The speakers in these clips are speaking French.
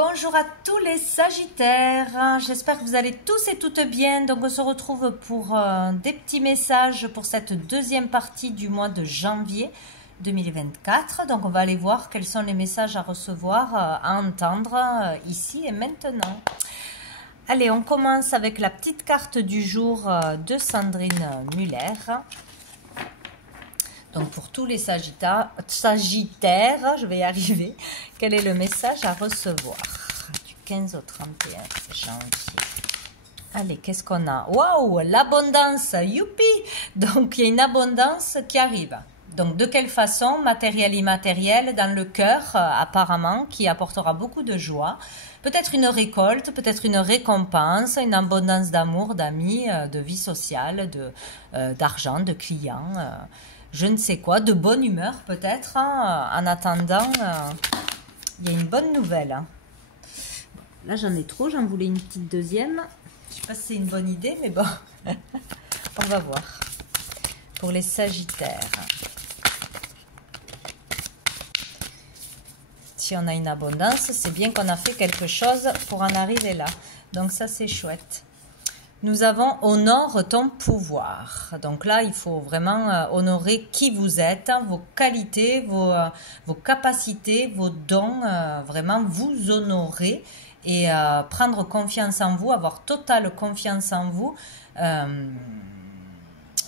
Bonjour à tous les Sagittaires, j'espère que vous allez tous et toutes bien. Donc on se retrouve pour des petits messages pour cette deuxième partie du mois de janvier 2024. Donc on va aller voir quels sont les messages à recevoir, à entendre ici et maintenant. Allez, on commence avec la petite carte du jour de Sandrine Muller. Donc pour tous les Sagittaires, je vais y arriver. Quel est le message à recevoir du 15 au 31 janvier? Allez, qu'est-ce qu'on a? Waouh, l'abondance, youpi! Donc il y a une abondance qui arrive. Donc de quelle façon? Matériel, immatériel, dans le cœur apparemment, qui apportera beaucoup de joie. Peut-être une récolte, peut-être une récompense, une abondance d'amour, d'amis, de vie sociale, d'argent, de clients. Je ne sais quoi, de bonne humeur peut-être. Hein. En attendant, il y a une bonne nouvelle. Hein. Là, j'en ai trop, j'en voulais une petite deuxième. Je ne sais pas si c'est une bonne idée, mais bon, on va voir. Pour les Sagittaires. Si on a une abondance, c'est bien qu'on a fait quelque chose pour en arriver là. Donc ça, c'est chouette. Nous avons « honore ton pouvoir ». Donc là, il faut vraiment honorer qui vous êtes, vos qualités, vos capacités, vos dons, vraiment vous honorer et prendre confiance en vous, avoir totale confiance en vous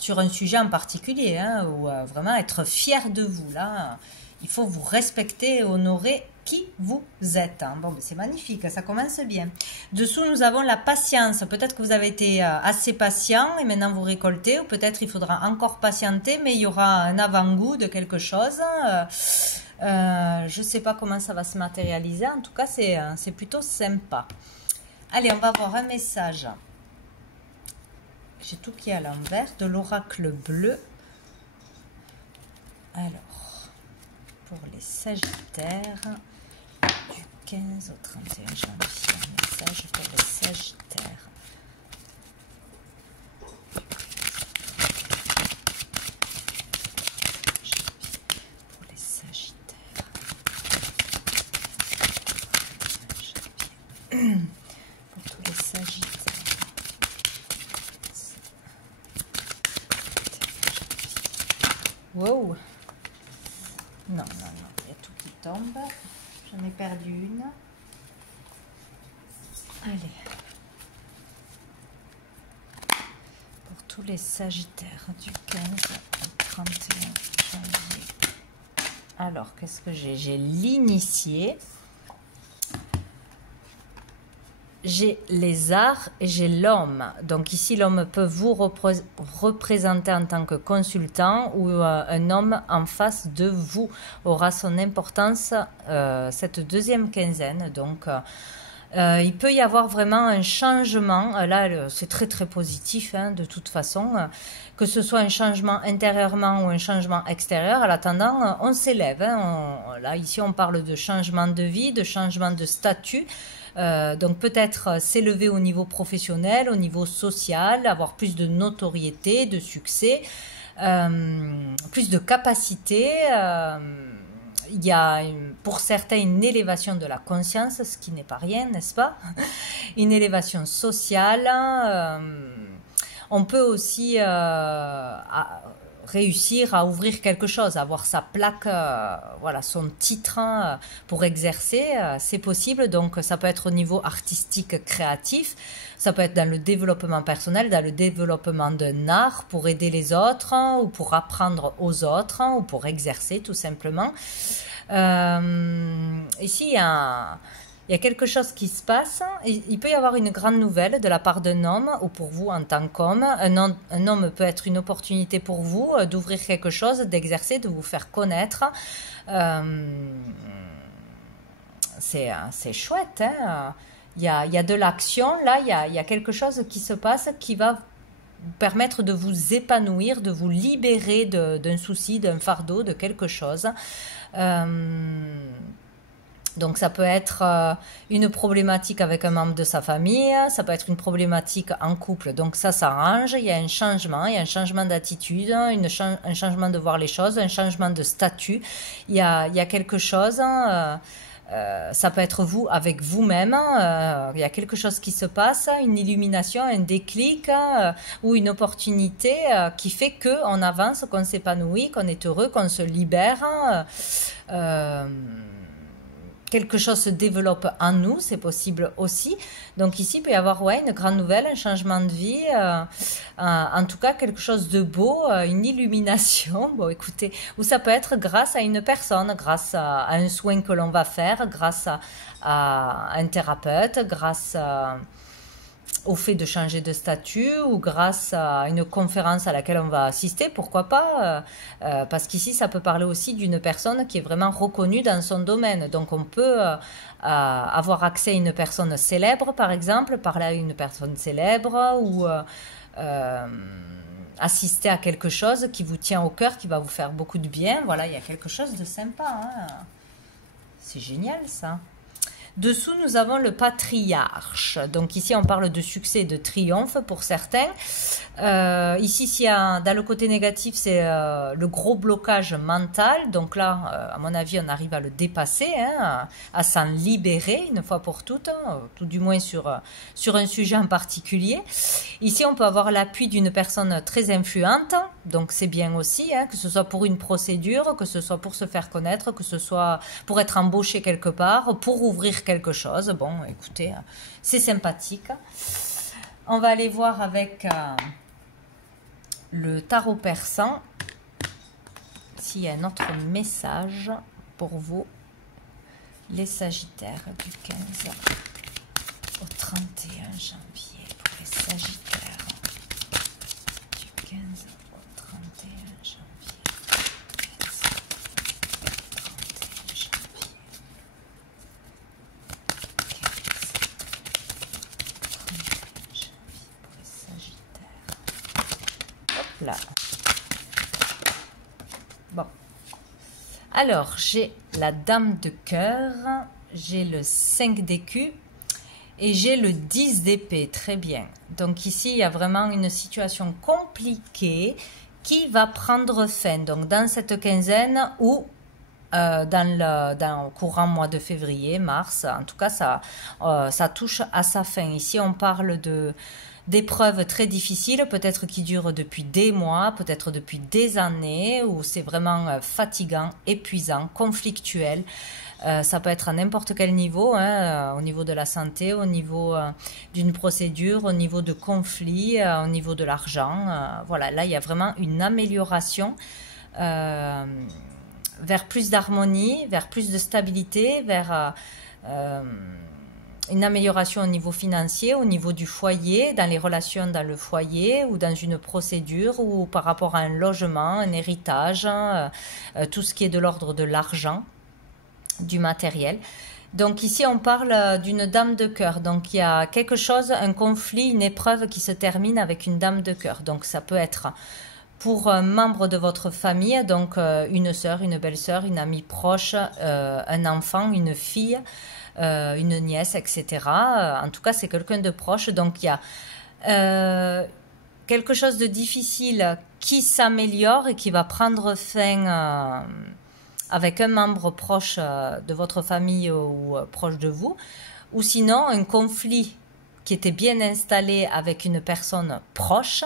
sur un sujet en particulier, hein, ou vraiment être fier de vous. Là, il faut vous respecter et honorer qui vous êtes. Hein. Bon, c'est magnifique, ça commence bien. Dessous, nous avons la patience. Peut-être que vous avez été assez patient et maintenant vous récoltez, ou peut-être il faudra encore patienter, mais il y aura un avant-goût de quelque chose. Je ne sais pas comment ça va se matérialiser. En tout cas, c'est plutôt sympa. Allez, on va voir un message. J'ai tout qui est à l'envers, de l'oracle bleu. Alors, pour les Sagittaires, du 15 au 31 janvier, un message pour les Sagittaires. Pour les Sagittaires. Pour tous les Sagittaires. Wow! Non, il y a tout qui tombe. J'en ai perdu une. Allez. Pour tous les Sagittaires du 15 au 31 janvier. Alors, qu'est-ce que j'ai? J'ai l'initié. J'ai les arts et j'ai l'homme. Donc ici, l'homme peut vous représenter en tant que consultant ou un homme en face de vous aura son importance cette deuxième quinzaine. Donc il peut y avoir vraiment un changement. Là, c'est très très positif hein, de toute façon. Que ce soit un changement intérieurement ou un changement extérieur, en attendant, on s'élève. Hein, là, ici, on parle de changement de vie, de changement de statut. Donc peut-être s'élever au niveau professionnel, au niveau social, avoir plus de notoriété, de succès, plus de capacité. Il y a pour certains une élévation de la conscience, ce qui n'est pas rien, n'est-ce pas? Une élévation sociale. On peut aussi réussir à ouvrir quelque chose, avoir sa plaque, voilà, son titre pour exercer, c'est possible. Donc ça peut être au niveau artistique, créatif, ça peut être dans le développement personnel, dans le développement d'un art pour aider les autres ou pour apprendre aux autres ou pour exercer tout simplement. Ici, il y a quelque chose qui se passe. Il peut y avoir une grande nouvelle de la part d'un homme ou pour vous en tant qu'homme. Un homme peut être une opportunité pour vous d'ouvrir quelque chose, d'exercer, de vous faire connaître. C'est chouette. Hein, il y a de l'action. Là, il y a quelque chose qui se passe qui va vous permettre de vous épanouir, de vous libérer d'un souci, d'un fardeau, de quelque chose. Donc ça peut être une problématique avec un membre de sa famille, ça peut être une problématique en couple, donc ça s'arrange, il y a un changement d'attitude, un changement de voir les choses, un changement de statut, il y a quelque chose Ça peut être vous avec vous-même, il y a quelque chose qui se passe, une illumination, un déclic ou une opportunité qui fait qu'on avance, qu'on s'épanouit, qu'on est heureux, qu'on se libère. Quelque chose se développe en nous, c'est possible aussi. Donc ici, il peut y avoir une grande nouvelle, un changement de vie, en tout cas quelque chose de beau, une illumination. Bon, écoutez, ou ça peut être grâce à une personne, grâce à un soin que l'on va faire, grâce à un thérapeute, grâce au fait de changer de statut ou grâce à une conférence à laquelle on va assister, pourquoi pas, parce qu'ici ça peut parler aussi d'une personne qui est vraiment reconnue dans son domaine. Donc on peut avoir accès à une personne célèbre, par exemple, parler à une personne célèbre ou assister à quelque chose qui vous tient au cœur, qui va vous faire beaucoup de bien. Voilà, il y a quelque chose de sympa, hein. C'est génial ça. Dessous, nous avons le patriarche. Donc ici, on parle de succès et de triomphe pour certains. Ici, s'il y a, dans le côté négatif, c'est le gros blocage mental. Donc là, à mon avis, on arrive à le dépasser, hein, à s'en libérer une fois pour toutes, tout du moins sur un sujet en particulier. Ici, on peut avoir l'appui d'une personne très influente. Donc c'est bien aussi, hein, que ce soit pour une procédure, que ce soit pour se faire connaître, que ce soit pour être embauché quelque part, pour ouvrir quelque chose. Bon, écoutez, c'est sympathique. On va aller voir avec le tarot persan s'il y a un autre message pour vous, les Sagittaires, du 15 au 31 janvier. Pour les Sagittaires, du 15 au 31 janvier. 15 au 31 janvier. 15 pour les Sagittaires. Hop là. Bon. Alors, j'ai la Dame de cœur, j'ai le 5 d'écus et j'ai le 10 d'épée. Très bien. Donc ici, il y a vraiment une situation compliquée qui va prendre fin. Donc dans cette quinzaine ou dans le courant mois de février, mars, en tout cas, ça touche à sa fin. Ici, on parle d'épreuves très difficiles, peut-être qui durent depuis des mois, peut-être depuis des années, où c'est vraiment fatigant, épuisant, conflictuel. Ça peut être à n'importe quel niveau, hein, au niveau de la santé, au niveau d'une procédure, au niveau de conflits, au niveau de l'argent. Voilà, là, il y a vraiment une amélioration vers plus d'harmonie, vers plus de stabilité, vers une amélioration au niveau financier, au niveau du foyer, dans les relations dans le foyer ou dans une procédure ou par rapport à un logement, un héritage, tout ce qui est de l'ordre de l'argent, du matériel. Donc ici on parle d'une dame de cœur, donc il y a quelque chose, un conflit, une épreuve qui se termine avec une dame de cœur. Donc ça peut être pour un membre de votre famille, donc une sœur, une belle-sœur, une amie proche, un enfant, une fille, une nièce, etc. En tout cas, c'est quelqu'un de proche. Donc, il y a quelque chose de difficile qui s'améliore et qui va prendre fin avec un membre proche de votre famille ou proche de vous. Ou sinon, un conflit qui était bien installé avec une personne proche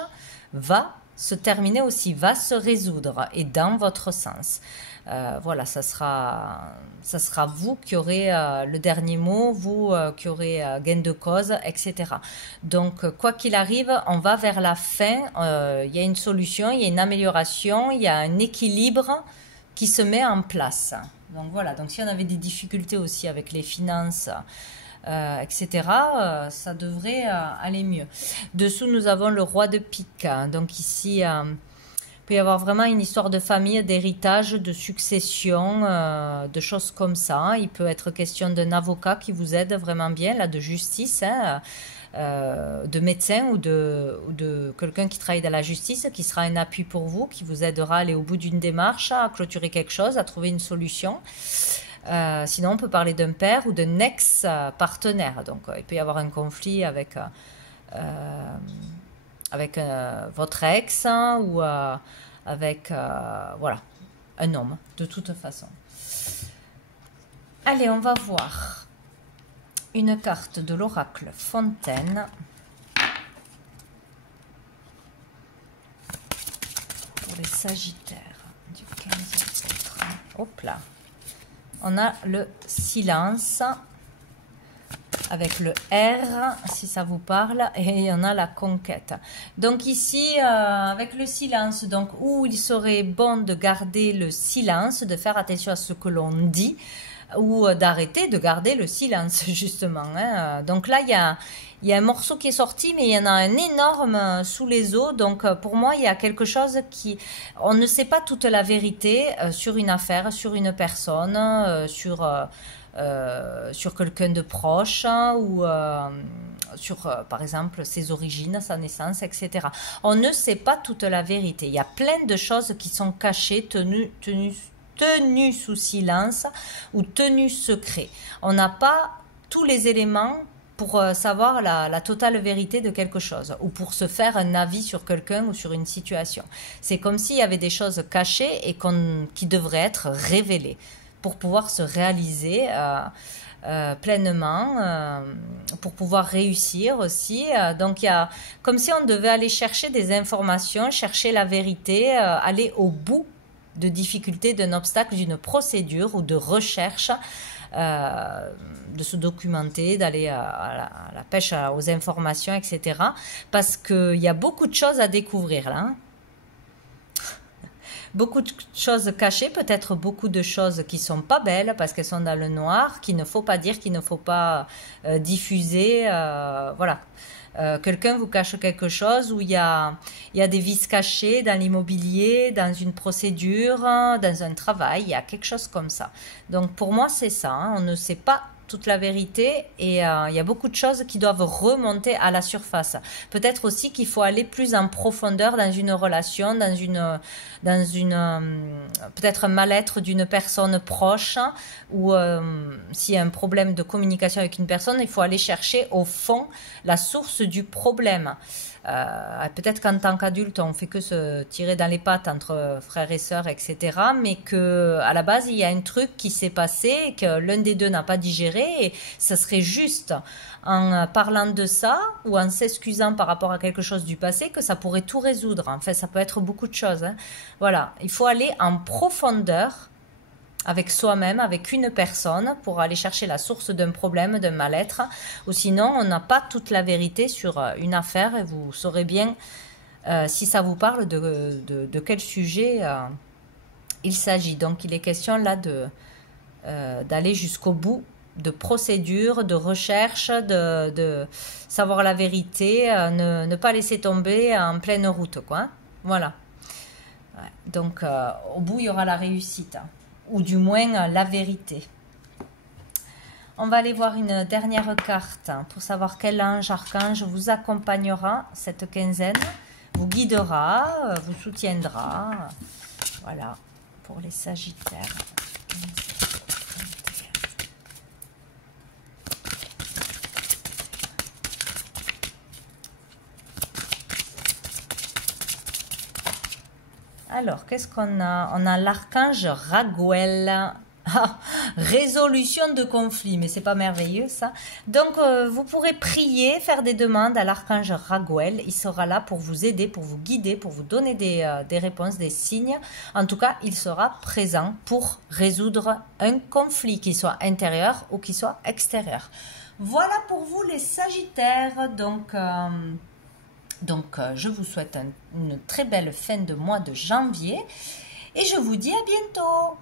va se terminer aussi, va se résoudre et dans votre sens. Voilà, ça sera vous qui aurez le dernier mot, vous qui aurez gain de cause, etc. Donc, quoi qu'il arrive, on va vers la fin. Il y a une solution, il y a une amélioration, il y a un équilibre qui se met en place. Donc voilà, donc si on avait des difficultés aussi avec les finances, etc., ça devrait aller mieux. Dessous, nous avons le roi de pique. Donc ici, il peut y avoir vraiment une histoire de famille, d'héritage, de succession, de choses comme ça. Il peut être question d'un avocat qui vous aide vraiment bien, là, de justice, hein, de médecin ou de quelqu'un qui travaille dans la justice, qui sera un appui pour vous, qui vous aidera à aller au bout d'une démarche, à clôturer quelque chose, à trouver une solution. Sinon, on peut parler d'un père ou d'un ex-partenaire. Donc, il peut y avoir un conflit avec votre ex ou avec voilà, un homme, de toute façon. Allez, on va voir une carte de l'oracle Fontaine. Pour les Sagittaires du 15 au 30. Hop là. On a le silence avec le R, si ça vous parle, et on a la conquête. Donc ici, avec le silence, donc où il serait bon de garder le silence, de faire attention à ce que l'on dit, ou d'arrêter de garder le silence, justement. Hein. Donc là, il y a un morceau qui est sorti, mais il y en a un énorme sous les os. Donc pour moi, il y a quelque chose qui... On ne sait pas toute la vérité sur une affaire, sur une personne, sur quelqu'un de proche, hein, ou sur, par exemple, ses origines, sa naissance, etc. On ne sait pas toute la vérité. Il y a plein de choses qui sont cachées, tenues sous silence ou tenues secret. On n'a pas tous les éléments pour savoir la totale vérité de quelque chose ou pour se faire un avis sur quelqu'un ou sur une situation. C'est comme s'il y avait des choses cachées et qui devraient être révélées pour pouvoir se réaliser pleinement, pour pouvoir réussir aussi. Donc, il y a comme si on devait aller chercher des informations, chercher la vérité, aller au bout de difficultés, d'un obstacle, d'une procédure ou de recherche, de se documenter, d'aller à la pêche aux informations, etc. Parce qu'il y a beaucoup de choses à découvrir là. Hein. Beaucoup de choses cachées, peut-être beaucoup de choses qui sont pas belles parce qu'elles sont dans le noir, qu'il ne faut pas dire, qu'il ne faut pas diffuser. Voilà. Quelqu'un vous cache quelque chose où il y a des vices cachés dans l'immobilier, dans une procédure, dans un travail, il y a quelque chose comme ça. Donc pour moi c'est ça, hein, on ne sait pas toute la vérité et il y a beaucoup de choses qui doivent remonter à la surface. Peut-être aussi qu'il faut aller plus en profondeur dans une relation, dans une peut-être un mal-être d'une personne proche ou s'il y a un problème de communication avec une personne, il faut aller chercher au fond la source du problème. Peut-être qu'en tant qu'adulte, on fait que se tirer dans les pattes entre frères et sœurs, etc. Mais que à la base, il y a un truc qui s'est passé et que l'un des deux n'a pas digéré. Et ça serait juste en parlant de ça ou en s'excusant par rapport à quelque chose du passé que ça pourrait tout résoudre. En fait, ça peut être beaucoup de choses. Hein. Voilà, il faut aller en profondeur avec soi-même, avec une personne, pour aller chercher la source d'un problème, d'un mal-être, ou sinon on n'a pas toute la vérité sur une affaire et vous saurez bien si ça vous parle de quel sujet il s'agit. Donc il est question là d'aller jusqu'au bout de procédures, de recherche, de savoir la vérité, ne pas laisser tomber en pleine route, quoi. Voilà. Ouais. Donc au bout il y aura la réussite. Ou du moins la vérité. On va aller voir une dernière carte pour savoir quel ange, archange vous accompagnera cette quinzaine, vous guidera, vous soutiendra. Voilà, pour les Sagittaires. Alors, qu'est-ce qu'on a? On a l'archange Raguel. Ah, résolution de conflit, mais c'est pas merveilleux ça. Donc, vous pourrez prier, faire des demandes à l'archange Raguel. Il sera là pour vous aider, pour vous guider, pour vous donner des réponses, des signes. En tout cas, il sera présent pour résoudre un conflit, qu'il soit intérieur ou qu'il soit extérieur. Voilà pour vous les Sagittaires. Donc, je vous souhaite une très belle fin de mois de janvier et je vous dis à bientôt.